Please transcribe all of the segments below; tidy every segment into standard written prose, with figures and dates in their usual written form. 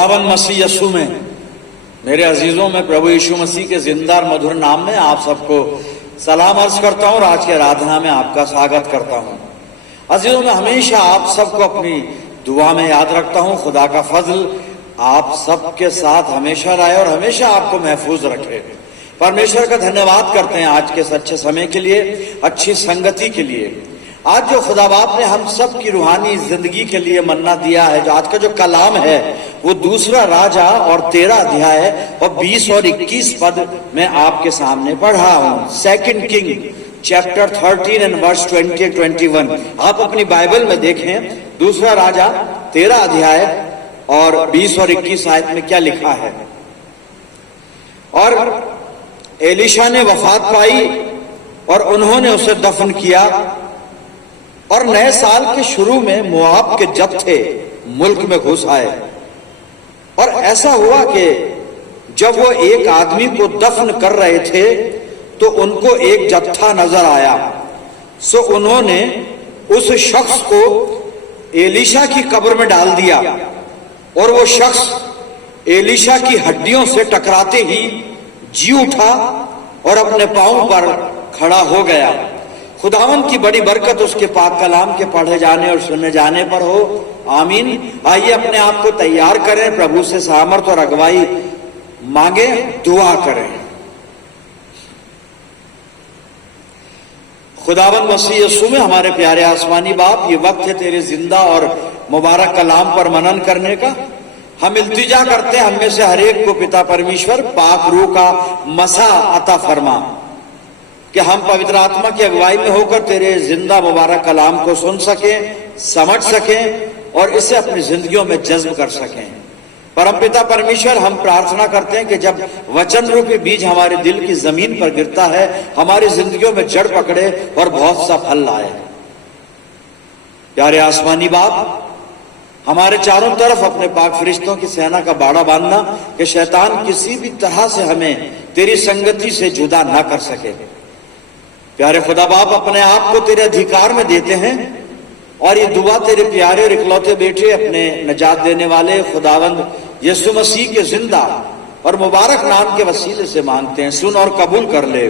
खुदावन मसीह यीशु में, मेरे अजीजों में, प्रभु यीशु मसीह के जिंदा और मधुर नाम में आप सबको सलाम अर्ज करता हूँ और आज की आराधना में आपका स्वागत करता हूँ। अजीजों में, हमेशा आप सबको अपनी दुआ में याद रखता हूँ। खुदा का फजल आप सबके साथ हमेशा रहे और हमेशा आपको महफूज रखे। परमेश्वर का धन्यवाद करते हैं आज के अच्छे समय के लिए, अच्छी संगति के लिए। आज जो खुदा बाप ने हम सब की रूहानी जिंदगी के लिए मन्ना दिया है, जो आज का जो कलाम है वो दूसरा राजा और 13 अध्याय और 20 और 21 पद में आपके सामने पढ़ रहा हूं। 2 king chapter 13 and verse 20 and 21। आप अपनी बाइबल में देखें, दूसरा राजा 13 अध्याय और 20 और 21 आयत में क्या लिखा है। और एलीशा ने वफात पाई और उन्होंने उसे दफन किया। और नए साल के शुरू में मोआब के जत्थे मुल्क में घुस आए। और ऐसा हुआ कि जब वो एक आदमी को दफन कर रहे थे तो उनको एक जत्था नजर आया। सो उन्होंने उस शख्स को एलीशा की कब्र में डाल दिया और वो शख्स एलीशा की हड्डियों से टकराते ही जी उठा और अपने पांव पर खड़ा हो गया। खुदावन की बड़ी बरकत उसके पाक कलाम के पढ़े जाने और सुनने जाने पर हो, आमीन। आइए अपने आप को तैयार करें, प्रभु से सामर्थ और अगुवाई मांगे, दुआ करें। खुदावन मसीह यीशु में, हमारे प्यारे आसमानी बाप, ये वक्त है तेरे जिंदा और मुबारक कलाम पर मनन करने का। हम इल्तिजा करते हैं, हम में से हर एक को पिता परमेश्वर पाक रूह का मसा अता फरमा कि हम पवित्र आत्मा की अगुवाई में होकर तेरे जिंदा मुबारक कलाम को सुन सकें, समझ सकें और इसे अपनी जिंदगियों में जज्ब कर सकें। परमपिता परमेश्वर, हम प्रार्थना करते हैं कि जब वचन रूपी बीज हमारे दिल की जमीन पर गिरता है, हमारी जिंदगियों में जड़ पकड़े और बहुत सा फल लाए। प्यारे आसमानी बाप, हमारे चारों तरफ अपने पाक फरिश्तों की सेना का बाड़ा बांधना कि शैतान किसी भी तरह से हमें तेरी संगति से जुदा ना कर सके। प्यारे खुदा बाप, अपने आप को तेरे अधिकार में देते हैं और ये दुआ तेरे प्यारे और इकलौते बेटे, अपने नजात देने वाले खुदावंद यीशु मसीह के जिंदा और मुबारक नाम के वसीले से मांगते हैं। सुन और कबूल कर ले,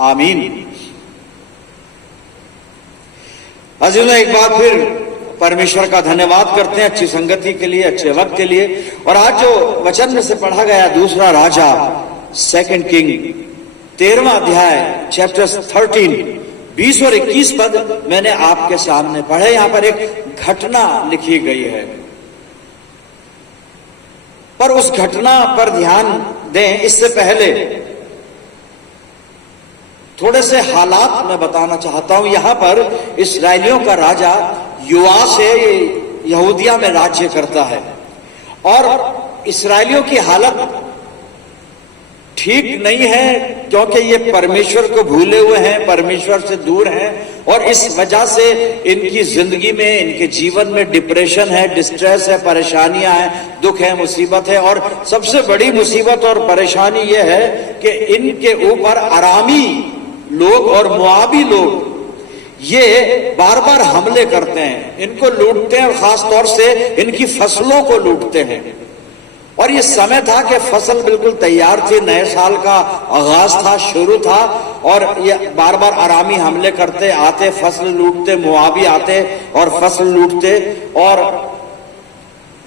आमीन। अजीजों, एक बार फिर परमेश्वर का धन्यवाद करते हैं अच्छी संगति के लिए, अच्छे वक्त के लिए। और आज जो वचन में से पढ़ा गया दूसरा राजा 2 किंग 13वां अध्याय चैप्टर 13 20 और 21 पद मैंने आपके सामने पढ़े। यहां पर एक घटना लिखी गई है, पर उस घटना पर ध्यान दें इससे पहले थोड़े से हालात मैं बताना चाहता हूं। यहां पर इस्राएलियों का राजा योआश है, यहूदिया में राज्य करता है और इस्राएलियों की हालत ठीक नहीं है, क्योंकि ये परमेश्वर को भूले हुए हैं, परमेश्वर से दूर हैं और इस वजह से इनकी जिंदगी में, इनके जीवन में डिप्रेशन है, डिस्ट्रेस है, परेशानियां हैं, दुख है, मुसीबत है। और सबसे बड़ी मुसीबत और परेशानी ये है कि इनके ऊपर अरामी लोग और मुआबी लोग ये बार बार हमले करते हैं, इनको लूटते हैं और खास तौर से इनकी फसलों को लूटते हैं। और ये समय था कि फसल बिल्कुल तैयार थी, नए साल का आगाज था, शुरू था, और ये बार बार अरामी हमले करते, आते फसल लूटते, मुआबी आते और फसल लूटते, और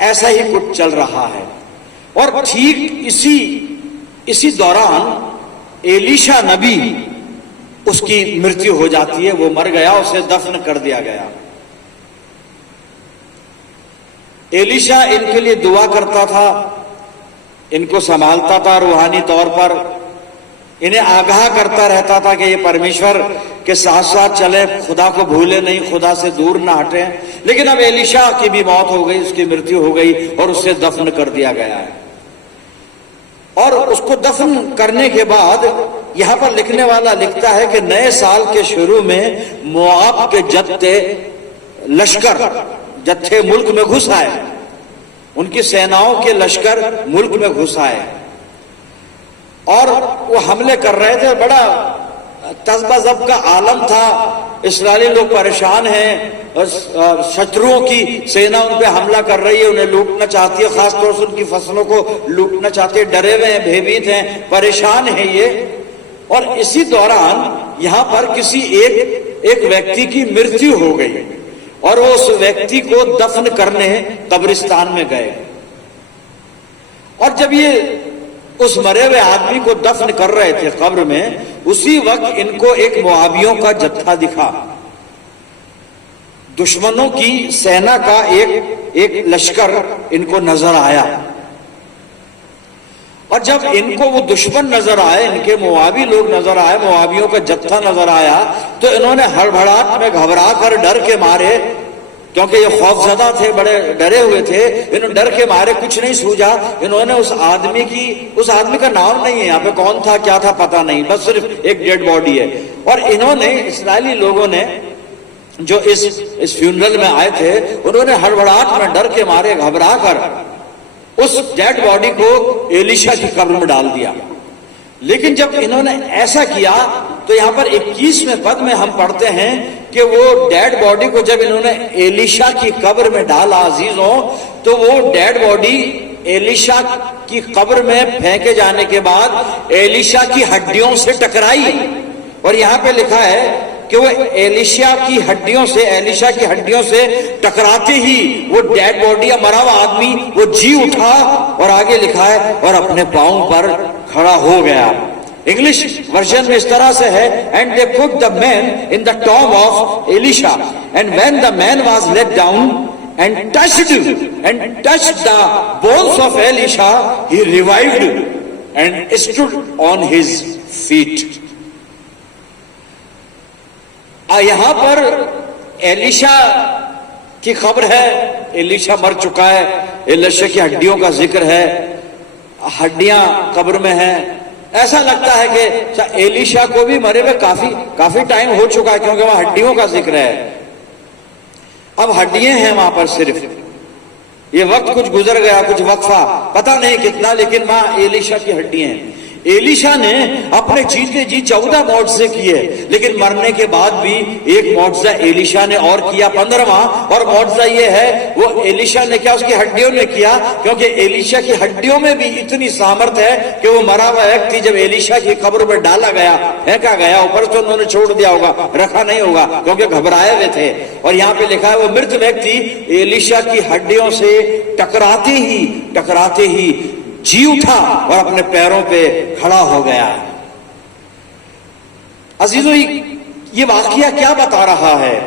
ऐसा ही कुछ चल रहा है। और ठीक इसी दौरान एलीशा नबी, उसकी मृत्यु हो जाती है, वो मर गया, उसे दफन कर दिया गया। एलीशा इनके लिए दुआ करता था, इनको संभालता था रूहानी तौर पर, इन्हें आगाह करता रहता था कि ये परमेश्वर के साथ साथ चले, खुदा को भूले नहीं, खुदा से दूर ना हटे। लेकिन अब एलीशा की भी मौत हो गई, उसकी मृत्यु हो गई और उसे दफन कर दिया गया है। और उसको दफन करने के बाद यहां पर लिखने वाला लिखता है कि नए साल के शुरू में मोआब के जत्थे मुल्क में घुस आए, उनकी सेनाओं के लश्कर मुल्क में घुस आए और वो हमले कर रहे थे। बड़ा तज़्बज़ब का आलम था। इस्राएली लोग परेशान हैं और शत्रुओं की सेना उन पे हमला कर रही है, उन्हें लूटना चाहती है, खासतौर से उनकी फसलों को लूटना चाहती है। डरे हुए हैं, भयभीत हैं, परेशान है ये। और इसी दौरान यहां पर किसी एक व्यक्ति की मृत्यु हो गई और वो उस व्यक्ति को दफन करने कब्रिस्तान में गए। और जब ये उस मरे हुए आदमी को दफन कर रहे थे कब्र में, उसी वक्त इनको एक मुआवियों का जत्था दिखा। दुश्मनों की सेना का एक लश्कर इनको नजर आया। और जब इनको वो दुश्मन नजर आए, इनके मुआवी लोग नजर आए, मुआवियों का जत्था नजर आया, तो इन्होंने हड़बड़ाहट में घबरा कर डर के मारे, क्योंकि ये खौफजदा थे, बड़े डरे हुए थे, इन्होंने डर के मारे कुछ नहीं सूझा। इन्होंने उस आदमी का नाम नहीं है यहाँ पे, कौन था क्या था पता नहीं, बस सिर्फ एक डेड बॉडी है। और इन्होंने, इस्राएली लोगों ने जो इस फ्यूनरल में आए थे, उन्होंने हड़बड़ाहट में डर के मारे घबरा कर उस डेड बॉडी को एलीशा की कब्र में डाल दिया। लेकिन जब इन्होंने ऐसा किया तो यहां पर 21वें पद में हम पढ़ते हैं कि वो डेड बॉडी को जब इन्होंने एलीशा की कब्र में डाला अजीजों, तो वो डेड बॉडी एलीशा की कब्र में फेंके जाने के बाद एलीशा की हड्डियों से टकराई। और यहां पे लिखा है कि वो एलीशा की हड्डियों से टकराते ही वो डेड बॉडी या मरा हुआ आदमी वो जी उठा। और आगे लिखा है और अपने पांव पर खड़ा हो गया। इंग्लिश वर्जन में इस तरह से है, and they put the man in the tomb of Elisha and when the man was let down and touched the bones of Elisha, he revived and stood on his feet. यहां पर Elisha की खबर है, Elisha मर चुका है, Elisha की हड्डियों का जिक्र है, हड्डियां कब्र में हैं। ऐसा लगता है कि एलीशा को भी मरे हुए काफी टाइम हो चुका है, क्योंकि वहां हड्डियों का जिक्र है। अब हड्डियां हैं वहां पर, सिर्फ ये वक्त कुछ गुजर गया, कुछ वक्फा पता नहीं कितना, लेकिन वहां एलीशा की हड्डियां हैं। एलीशा ने अपने जीते जी 14 मौजज़े किए, लेकिन मरने के बाद भी एक मौजज़ा एलीशा ने और किया, 15वां। और मौजज़ा ये है, वो एलीशा ने क्या, उसकी हड्डियों ने किया, क्योंकि एलीशा की हड्डियों में भी इतनी सामर्थ है कि वो मरा हुआ व्यक्ति जब एलीशा की कब्र में डाला गया, फेंका गया, ऊपर से उन्होंने छोड़ दिया होगा, रखा नहीं होगा, क्योंकि घबराए हुए थे। और यहाँ पे लिखा है वो मृत व्यक्ति एलीशा की हड्डियों से टकराते ही जी उठा और अपने पैरों पे खड़ा हो गया। अजीजों, ये वाकया क्या बता रहा है?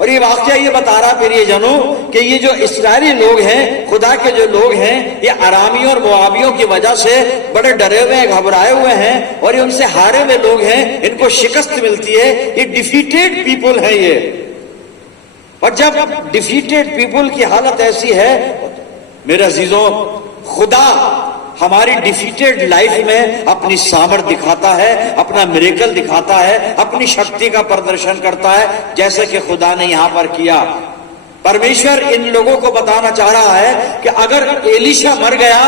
और ये वाकया ये बता रहा फिर ये जनो कि ये जो इस्राएली लोग हैं, खुदा के जो लोग हैं, ये अरामियों और मुआवियों की वजह से बड़े डरे हुए हैं, घबराए हुए हैं, और ये उनसे हारे हुए लोग हैं, इनको शिकस्त मिलती है। ये डिफीटेड पीपुल है ये। और जब डिफीटेड पीपुल की हालत ऐसी है, मेरे अजीजों, खुदा हमारी डिफीटेड लाइफ में अपनी सामर्थ दिखाता है, अपना मिरेकल दिखाता है, अपनी शक्ति का प्रदर्शन करता है, जैसे कि खुदा ने यहां पर किया। परमेश्वर इन लोगों को बताना चाह रहा है कि अगर एलीशा मर गया,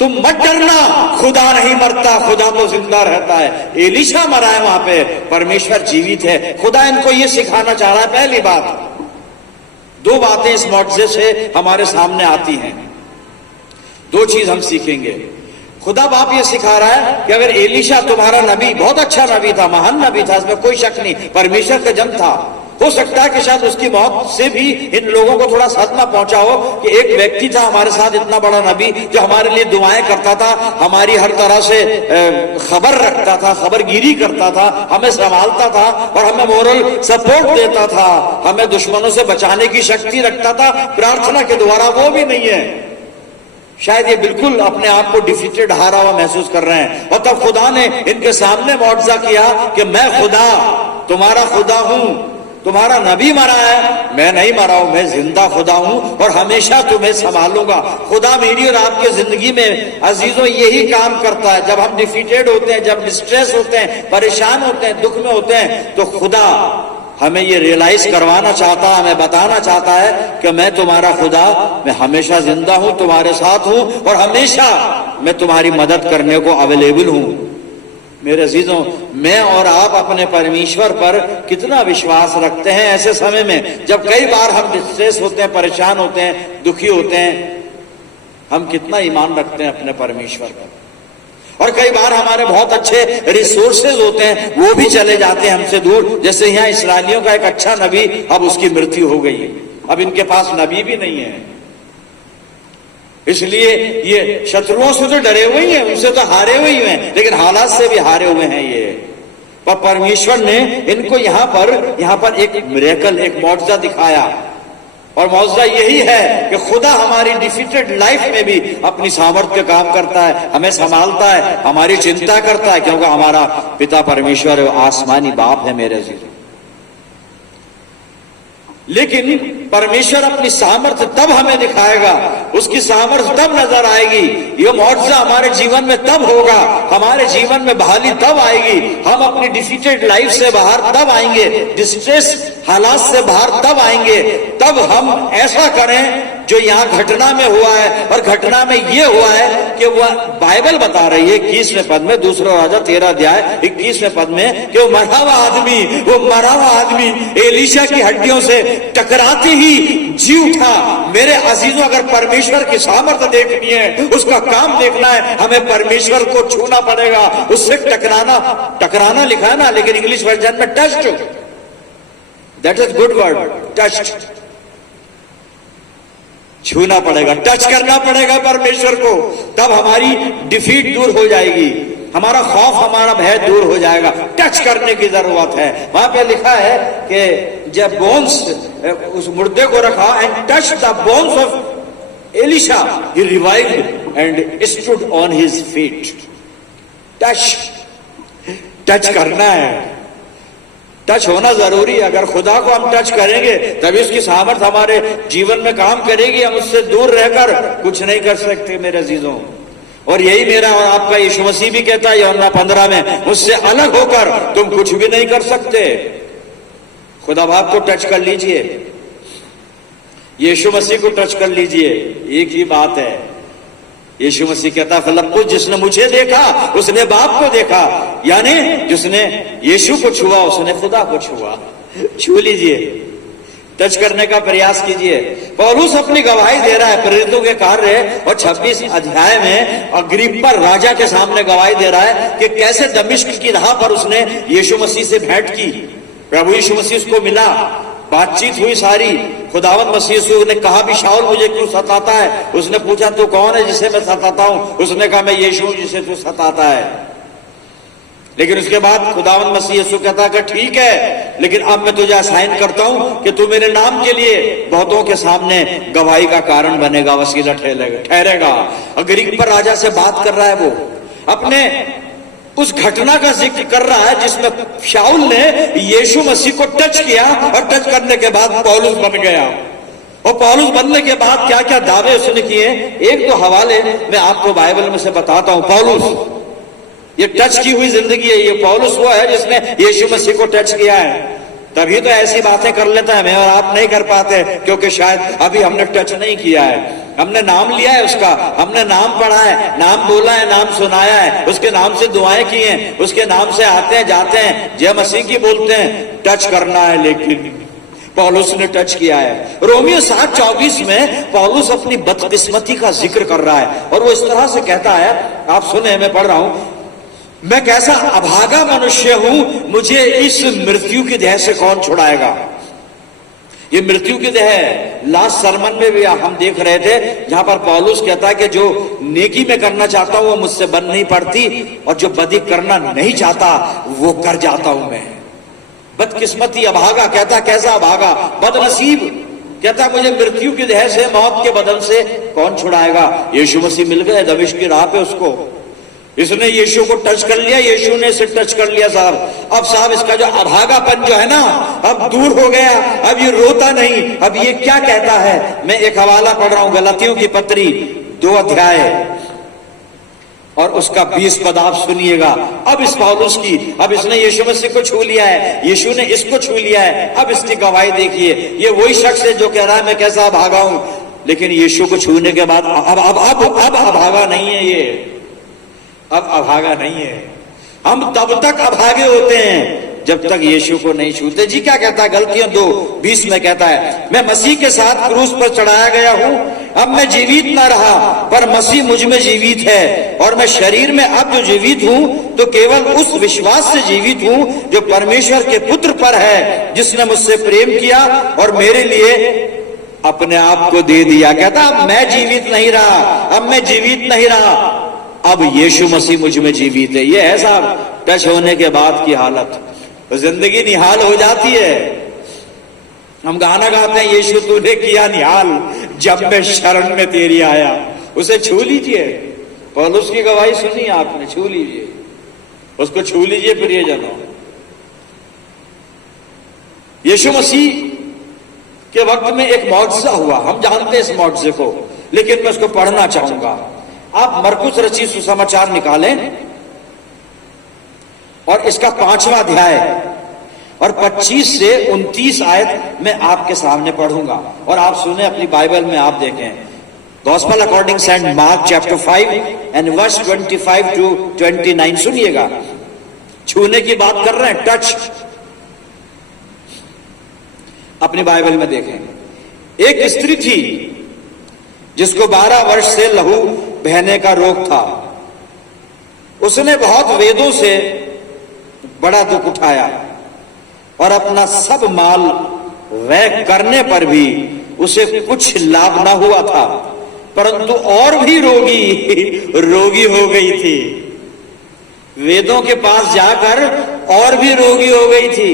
तुम मत डरना, खुदा नहीं मरता, खुदा तो जिंदा रहता है। एलीशा मरा है वहां पे, परमेश्वर जीवित है। खुदा इनको यह सिखाना चाह रहा है। पहली बात, दो बातें इस मौजज़े से हमारे सामने आती हैं, दो चीज हम सीखेंगे। खुदा बाप ये सिखा रहा है कि अगर एलीशा तुम्हारा नबी बहुत अच्छा नबी था, महान नबी था, इसमें कोई शक नहीं, परमेश्वर का जन था, हो सकता है कि शायद उसकी मौत से भी इन लोगों को थोड़ा सदमा पहुंचा हो कि एक व्यक्ति था हमारे साथ, इतना बड़ा नबी, जो हमारे लिए दुआएं करता था, हमारी हर तरह से खबर रखता था, खबरगिरी करता था, हमें संभालता था और हमें मोरल सपोर्ट देता था, हमें दुश्मनों से बचाने की शक्ति रखता था प्रार्थना के द्वारा। वो भी नहीं है। शायद ये बिल्कुल अपने आप को डिफीटेड, हारा हुआ महसूस कर रहे हैं। और तब खुदा ने इनके सामने मुआवजा किया कि मैं खुदा, तुम्हारा खुदा हूं, तुम्हारा नबी मरा है, मैं नहीं मरा हूं, मैं जिंदा खुदा हूं और हमेशा तुम्हें संभालूंगा। खुदा मेरी और आपकी जिंदगी में अजीजों यही काम करता है। जब हम डिफीटेड होते हैं, जब डिस्ट्रेस होते हैं, परेशान होते हैं, दुख में होते हैं, तो खुदा हमें ये रियलाइज करवाना चाहता है, हमें बताना चाहता है कि मैं तुम्हारा खुदा, मैं हमेशा जिंदा हूं, तुम्हारे साथ हूं और हमेशा मैं तुम्हारी मदद करने को अवेलेबल हूं। मेरे अजीजों, मैं और आप अपने परमेश्वर पर कितना विश्वास रखते हैं ऐसे समय में जब कई बार हम डिस्ट्रेस होते हैं, परेशान होते हैं, दुखी होते हैं। हम कितना ईमान रखते हैं अपने परमेश्वर पर? और कई बार हमारे बहुत अच्छे रिसोर्सेज होते हैं, वो भी चले जाते हैं हमसे दूर। जैसे यहाँ इस्राएलियों का एक अच्छा नबी, अब उसकी मृत्यु हो गई, अब इनके पास नबी भी नहीं है। इसलिए ये शत्रुओं से तो डरे हुए ही हैं, उनसे तो हारे हुए ही हैं, लेकिन हालात से भी हारे हुए हैं ये। पर परमेश्वर ने इनको यहाँ पर एक मिरेकल, एक मौजज़ा दिखाया। और मौजज़ा यही है कि खुदा हमारी डिफीटेड लाइफ में भी अपनी सामर्थ्य के काम करता है, हमें संभालता है, हमारी चिंता करता है, क्योंकि हमारा पिता परमेश्वर आसमानी बाप है मेरे अजीज। लेकिन परमेश्वर अपनी सामर्थ्य तब हमें दिखाएगा, उसकी सामर्थ्य तब नजर आएगी, ये मौजज़ा हमारे जीवन में तब होगा, हमारे जीवन में बहाली तब आएगी, हम अपनी डिफीटेड लाइफ से बाहर तब आएंगे, डिस्ट्रेस हालात से बाहर तब आएंगे, तब हम ऐसा करें जो यहाँ घटना में हुआ है। और घटना में ये हुआ है कि वह बाइबल बता रही है 21वें पद में, दूसरा राजा 13 अध्याय 21वें पद में, कि वो मरा हुआ आदमी एलीशा की हड्डियों से टकराते ही जी उठा। मेरे अजीजों, अगर परमेश्वर की सामर्थ्य देखनी है, उसका काम देखना है, हमें परमेश्वर को छूना पड़ेगा, उससे टकराना लिखा है ना, लेकिन इंग्लिश वर्जन में touch, that is good word, touch, छूना पड़ेगा, टच करना पड़ेगा परमेश्वर को, तब हमारी डिफीट दूर हो जाएगी, हमारा खौफ, हमारा भय दूर हो जाएगा। टच करने की जरूरत है। वहां पे लिखा है कि जब बोन्स, उस मुर्दे को रखा, and touch the bones of Elisha, he revived and stood on his feet. Touch करना है, टच होना जरूरी है। अगर खुदा को हम टच करेंगे तभी उसकी सामर्थ्य हमारे जीवन में काम करेगी। हम उससे दूर रहकर कुछ नहीं कर सकते मेरे अजीजों। और यही मेरा और आपका यीशु मसीह भी कहता है यूहन्ना 15 में, मुझसे अलग होकर तुम कुछ भी नहीं कर सकते। खुदा बाप को टच कर लीजिए, यीशु मसीह को टच कर लीजिए, एक ही बात है। यीशु मसीह कहता है फिलिप्पुस, जिसने मुझे देखा उसने बाप को देखा, यानी जिसने यीशु को छुआ उसने खुदा को छुआ। छू लीजिए, टच करने का प्रयास कीजिए। पौलुस अपनी गवाही दे रहा है प्रेरितों के कार्य और 26 अध्याय में, अग्रिप्पा राजा के सामने गवाही दे रहा है कि कैसे दमिश्क की राह पर उसने यीशु मसीह से भेंट की, प्रभु यीशु मसीह उसको मिला, बातचीत हुई सारी। खुदावंद मसीह ने कहा भी, शाऊल मुझे क्यों सताता है? उसने पूछा तू कौन है जिसे मैं सताता हूं? उसने कहा मैं यीशु हूं जिसे तू सताता है। लेकिन उसके बाद खुदावंद मसीह यीशु कहता कि ठीक है, लेकिन अब मैं तुझे असाइन करता हूं कि तू मेरे नाम के लिए बहुतों के सामने गवाही का कारण बनेगा, वसीला ठहरेगा। अग्रिप्पा राजा से बात कर रहा है, वो अपने उस घटना का जिक्र कर रहा है जिसमें शाऊल ने यीशु मसीह को टच किया और टच करने के बाद पौलुस बन गया। और पौलुस बनने के बाद क्या क्या दावे उसने किए, एक तो हवाले मैं आपको बाइबल में से बताता हूं। पौलुस, ये टच की हुई जिंदगी है, ये पौलुस वो है जिसने यीशु मसीह को टच किया है। तभी तो ऐसी बातें कर लेता है, मैं और आप नहीं कर पाते, क्योंकि शायद अभी हमने टच नहीं किया है। हमने नाम लिया है उसका, हमने नाम पढ़ा है, नाम बोला है, नाम सुनाया है, उसके नाम से दुआएं की हैं, उसके नाम से आते हैं जाते हैं, जय मसीह की बोलते हैं। टच करना है, लेकिन पौलुस ने टच किया है। रोमियो 7:24 में पौलुस अपनी बदकिस्मती का जिक्र कर रहा है और वो इस तरह से कहता है, आप सुने, मैं पढ़ रहा हूं, मैं कैसा अभागा मनुष्य हूं, मुझे इस मृत्यु की देह से कौन छुड़ाएगा। ये मृत्यु की देह है। लास्ट सरमन में भी हम देख रहे थे जहां पर पौलुस कहता है कि जो नेकी में करना चाहता हूं वो मुझसे बन नहीं पड़ती, और जो बदी करना नहीं चाहता वो कर जाता हूं मैं। बदकिस्मती, अभागा, कहता कैसा अभागा, बदनसीब, कहता मुझे मृत्यु की देह से, मौत के बदन से कौन छुड़ाएगा। यीशु मसीह मिल गए दमिश्क की राह पे उसको, इसने यीशु को टच कर लिया, यीशु ने इसे टच कर लिया। साहब, अब साहब इसका जो अभागापन जो है ना, अब दूर हो गया, अब ये रोता नहीं। अब ये क्या कहता है, मैं एक हवाला पढ़ रहा हूं, गलातियों की पत्री 2 अध्याय और उसका 20 पद आप सुनिएगा। अब इस पौलुस की, अब इसने यीशु मसीह को छू लिया है, यीशु ने इसको छू लिया है, अब इसकी गवाही देखिए। ये वही शख्स है जो कह रहा है मैं कैसा अभागा हूं, लेकिन यीशु को छूने के बाद अब अभागा नहीं है, ये अब अभागा नहीं है। हम तब तक अभागे होते हैं जब तक यीशु को नहीं छूते। जी क्या कहता है गलतियों 2:20 में कहता है, मैं मसीह के साथ क्रूस पर चढ़ाया गया हूं, अब मैं जीवित ना रहा पर मसीह मुझ में जीवित है, और मैं शरीर में अब जो जीवित हूं तो केवल उस विश्वास से जीवित हूं जो परमेश्वर के पुत्र पर है, जिसने मुझसे प्रेम किया और मेरे लिए अपने आप को दे दिया। कहता अब मैं जीवित नहीं रहा, अब मैं जीवित नहीं रहा, अब यीशु मसीह मुझ में जीवित है। ये है साहब टच होने के बाद की हालत, तो जिंदगी निहाल हो जाती है। हम गाना गाते हैं, यीशु तूने किया निहाल जब मैं शरण में तेरी आया। उसे छू लीजिए, पौलुस की गवाही सुनी आपने, छू लीजिए उसको, छू लीजिए प्रियजनों। यीशु मसीह के वक्त में एक मौजज़ा हुआ, हम जानते हैं इस मौजज़े को, लेकिन मैं उसको पढ़ना चाहूंगा। आप मरकुस रचित सुसमाचार निकालें और इसका 5वां अध्याय और 25 से 29 आयत मैं आपके सामने पढ़ूंगा और आप सुने अपनी बाइबल में, आप देखें। Gospel according saint Mark chapter 5 and verse 25 to 29। सुनिएगा, छूने की बात कर रहे हैं, टच। अपनी बाइबल में देखें। एक स्त्री थी जिसको 12 वर्ष से लहू बहने का रोग था। उसने बहुत वेदों से बड़ा दुख उठाया और अपना सब माल व्यय करने पर भी उसे कुछ लाभ न हुआ था, परंतु और भी रोगी हो गई थी। वेदों के पास जाकर और भी रोगी हो गई थी,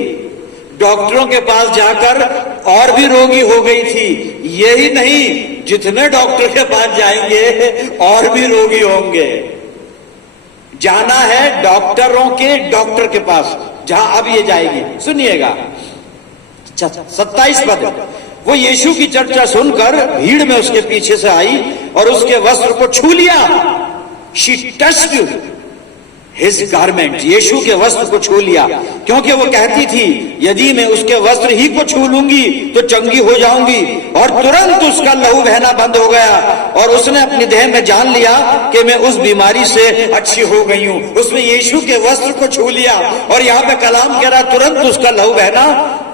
डॉक्टरों के पास जाकर और भी रोगी हो गई थी। यही नहीं, जितने डॉक्टर के पास जाएंगे और भी रोगी होंगे। जाना है डॉक्टरों के डॉक्टर के पास, जहां अब ये जाएगी। सुनिएगा 27 पद। वो यीशु की चर्चा सुनकर भीड़ में उसके पीछे से आई और उसके वस्त्र को छू लिया। शी टच्ड हिज गारमेंट, यीशु के वस्त्र को छू लिया, क्योंकि वो कहती थी यदि मैं उसके वस्त्र ही को छू लूंगी तो चंगी हो जाऊंगी। और तुरंत उसका लहू बहना बंद हो गया और उसने अपनी देह में जान लिया कि मैं उस बीमारी से अच्छी हो गई हूं। उसने यीशु के वस्त्र को छू लिया और यहाँ पे कलाम कह रहा, तुरंत उसका लहू बहना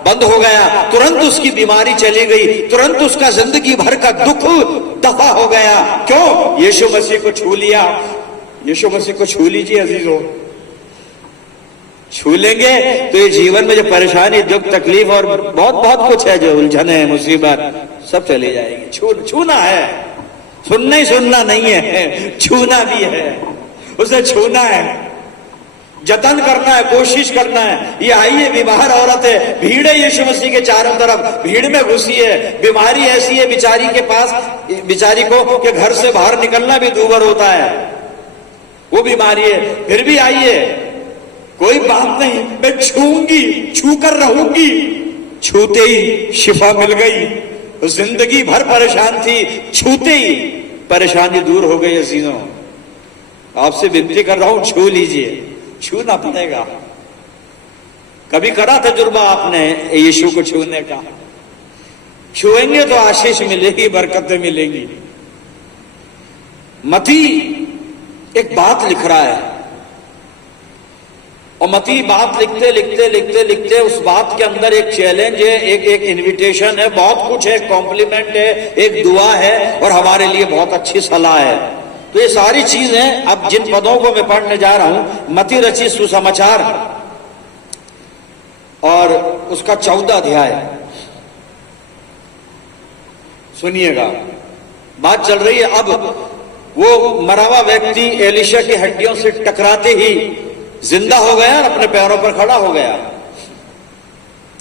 बंद हो गया, तुरंत उसकी बीमारी चली गई, तुरंत उसका जिंदगी भर का दुख दफा हो गया। क्यों? यीशु मसीह को छू लिया। यीशु मसीह को छू लीजिए अजीजों, छू लेंगे तो ये जीवन में जो परेशानी, दुख, तकलीफ और बहुत बहुत कुछ है, जो उलझन है, मुसीबत, सब चली जाएगी। छूना है, सुनना ही सुनना नहीं है, छूना भी है। उसे छूना है, जतन करना है, कोशिश करना है। ये आई है बीमार औरत है, भीड़ है यीशु मसीह के चारों तरफ, भीड़ में घुसी है। बीमारी ऐसी है बेचारी के पास, बेचारी को कि घर से बाहर निकलना भी दूभर होता है, वो बीमारी है, फिर भी आई है। कोई बात नहीं, मैं छूंगी, छू कर रहूंगी। छूते ही शिफा मिल गई। तो जिंदगी भर परेशान थी, छूते ही परेशानी दूर हो गई। अजीजों, आपसे विनती कर रहा हूं, छू लीजिए, छूना पड़ेगा। कभी करा तजुर्बा आपने यीशु को छूने का? छुएंगे तो आशीष मिलेगी, बरकतें मिलेंगी। मती एक बात लिख रहा है और मती बात लिखते लिखते लिखते लिखते उस बात के अंदर एक चैलेंज है, एक इनविटेशन है, बहुत कुछ है, कॉम्प्लीमेंट है, एक दुआ है और हमारे लिए बहुत अच्छी सलाह है। तो ये सारी चीजें अब जिन पदों को मैं पढ़ने जा रहा हूं, मती रचित सुसमाचार और उसका 14 अध्याय, सुनिएगा। बात चल रही है, अब वो मरा हुआ व्यक्ति एलिशा की हड्डियों से टकराते ही जिंदा हो गया और अपने पैरों पर खड़ा हो गया।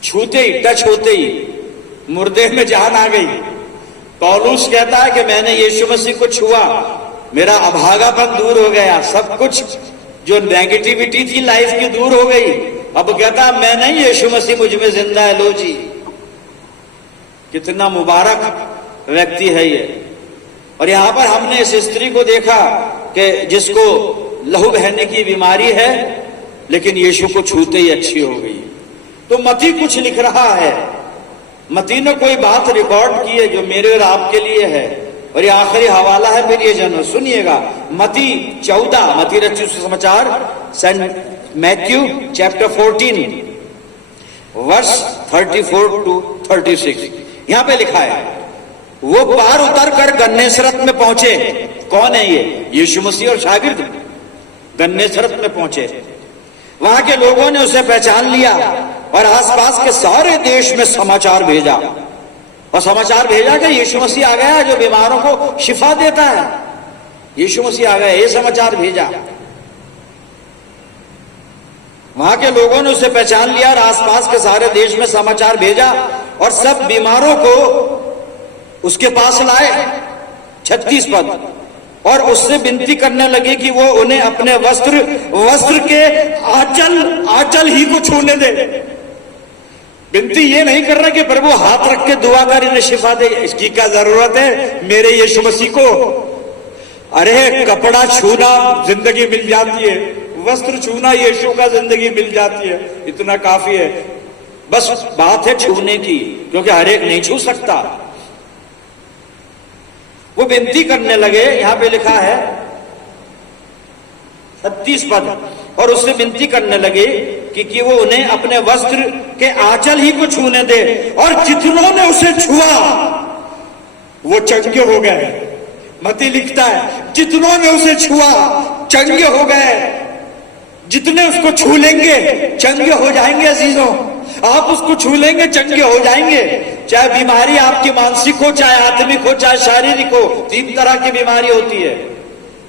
छूते ही, टच होते ही मुर्दे में जान आ गई। पौलुस कहता है कि मैंने यीशु मसीह को छुआ, मेरा अभागापन दूर हो गया, सब कुछ जो नेगेटिविटी थी लाइफ की दूर हो गई। अब कहता मैं नहीं, यीशु मसीह मुझ में जिंदा है। लो जी, कितना मुबारक व्यक्ति है ये। और यहां पर हमने इस स्त्री को देखा कि जिसको लहू बहने की बीमारी है, लेकिन यीशु को छूते ही अच्छी हो गई। तो मती कुछ लिख रहा है, मती ने कोई बात रिकॉर्ड की है जो मेरे और आपके लिए है, और ये आखिरी हवाला है। फिर ये जन सुनिएगा, मती 14, मती रचित सुसमाचार मैथ्यू चैप्टर 14 वर्स 34 to 36, यहां पे लिखा है, वो पार उतर कर गन्नेसरत में पहुंचे। कौन है ये? यीशु मसीह और शागिर्द गन्नेसरत में पहुंचे। वहां के लोगों ने उसे पहचान लिया और आसपास के सारे देश में समाचार भेजा, और समाचार भेजा कि यीशु मसीह आ गया जो बीमारों को शिफा देता है। यीशु मसीह आ गया, ये समाचार भेजा। वहां के लोगों ने उसे पहचान लिया और आसपास के सारे देश में समाचार भेजा, और सब बीमारों को उसके पास लाए। 36 पद, और उससे विनती करने लगे कि वो उन्हें अपने वस्त्र के आंचल ही को छूने दे। विनती ये नहीं कर रहा कि प्रभु हाथ रख के दुआ कर इन्हें शिफा दे, इसकी क्या जरूरत है मेरे यीशु मसीह को। अरे कपड़ा छूना जिंदगी मिल जाती है, वस्त्र छूना यीशु का जिंदगी मिल जाती है, इतना काफी है। बस बात है छूने की, क्योंकि हर एक नहीं छू सकता। वो विनती करने लगे, यहां पे लिखा है 36 पद, और उससे विनती करने लगे कि वो उन्हें अपने वस्त्र के आंचल ही को छूने दे, और जितनों ने उसे छुआ वो चंगे हो गए। मती लिखता है, जितनों ने उसे छुआ चंगे हो गए। जितने उसको छू लेंगे चंगे हो जाएंगे। अजीजों, आप उसको छू लेंगे चंगे हो जाएंगे। चाहे बीमारी आपकी मानसिक हो, चाहे आत्मिक हो, चाहे शारीरिक हो, 3 तरह की बीमारी होती है।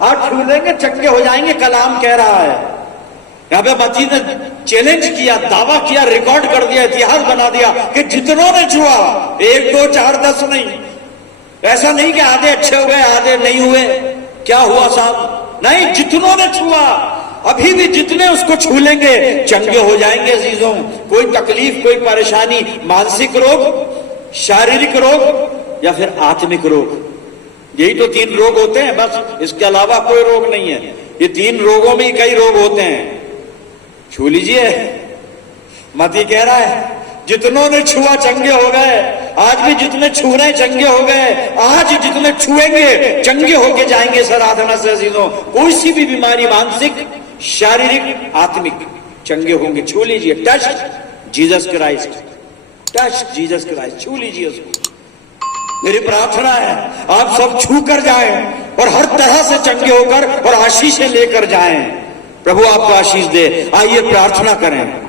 आप छू लेंगे चंगे हो जाएंगे, कलाम कह रहा है। यहां पे मती ने चैलेंज किया, दावा किया, रिकॉर्ड कर दिया, इतिहास बना दिया कि जितनों ने छुआ, 1 2 4 10 नहीं। ऐसा नहीं कि आधे अच्छे हो गए आधे नहीं हुए, क्या हुआ साहब? नहीं, जितनों ने छुआ, अभी भी जितने उसको छू लेंगे चंगे हो जाएंगे। अजीजों, कोई तकलीफ, कोई परेशानी, मानसिक रोग, शारीरिक रोग या फिर आत्मिक रोग, यही तो 3 रोग होते हैं बस, इसके अलावा कोई रोग नहीं है। ये 3 रोगों में कई रोग होते हैं। छू लीजिए, मती कह रहा है जितनों ने छुआ चंगे हो गए। आज भी जितने छू रहे चंगे हो गए, आज जितने छुएंगे चंगे होके जाएंगे इस आराधना से। अजीजों, कोई सी भी बीमारी, मानसिक, शारीरिक, आत्मिक, चंगे होंगे। छू लीजिए, touch Jesus Christ, touch Jesus Christ, छू लीजिए उसको। मेरी प्रार्थना है आप सब छू कर जाएं और हर तरह से चंगे होकर और आशीषें लेकर जाएं। प्रभु आपको आशीष दे। आइए प्रार्थना करें।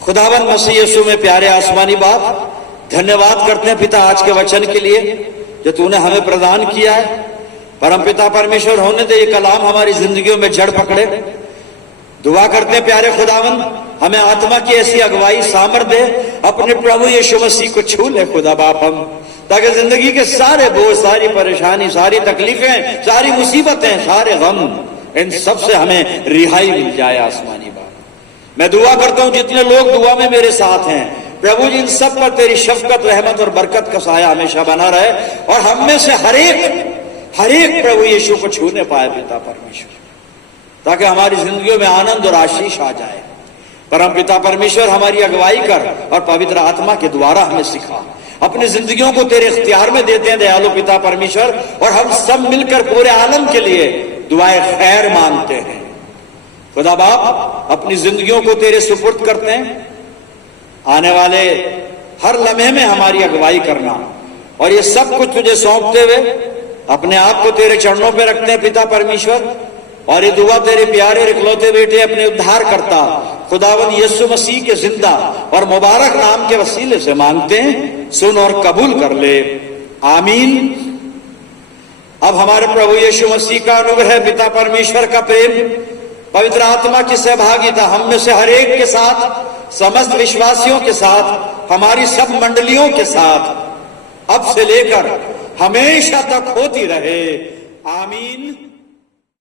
खुदावंद मसीह यीशु में प्यारे आसमानी बाप, धन्यवाद करते हैं पिता आज के वचन के लिए जो तूने हमें प्रदान किया है। परमपिता परमेश्वर, होने दे ये कलाम हमारी जिंदगियों में जड़ पकड़े। दुआ करते हैं प्यारे खुदावंद, हमें आत्मा की ऐसी अगुवाई सामर्थ दे, अपने प्रभु यीशु मसीह को छू ले खुदा बाप हम, ताकि जिंदगी के सारे बोझ, सारी परेशानी, सारी तकलीफें, सारी मुसीबतें, सारे गम, इन सब से हमें रिहाई मिल जाए। आसमानी बाप, मैं दुआ करता हूं जितने लोग दुआ में मेरे साथ हैं, प्रभु जी इन सब पर तेरी शफकत, रहमत और बरकत का साया हमेशा बना रहे, और हम में से हर एक प्रभु यीशु को छूने पाए पिता परमेश्वर, ताकि हमारी जिंदगियों में आनंद और आशीष आ जाए। परम पिता परमेश्वर, हमारी अगुवाई कर और पवित्र आत्मा के द्वारा हमें सिखा। अपनी जिंदगियों को तेरे इख्तियार में देते हैं दयालु पिता परमेश्वर, और हम सब मिलकर पूरे आलम के लिए दुआए खैर मांगते हैं। खुदा बाप, अपनी जिंदगियों को तेरे सुपुर्द करते हैं। आने वाले हर लम्हे में हमारी अगुवाई करना, और ये सब कुछ तुझे सौंपते हुए अपने आप को तेरे चरणों पे रखते हैं पिता परमेश्वर। और ये दुआ तेरे प्यारे इकलौते बेटे अपने उद्धार करता खुदावंद यीशु मसीह के जिंदा और मुबारक नाम के वसीले से मांगते हैं, सुन और कबूल कर ले, आमीन। अब हमारे प्रभु यीशु मसीह का अनुग्रह, पिता परमेश्वर का प्रेम, पवित्र आत्मा की सहभागिता हम में से हर एक के साथ, समस्त विश्वासियों के साथ, हमारी सब मंडलियों के साथ अब से लेकर हमेशा तक होती रहे, आमीन।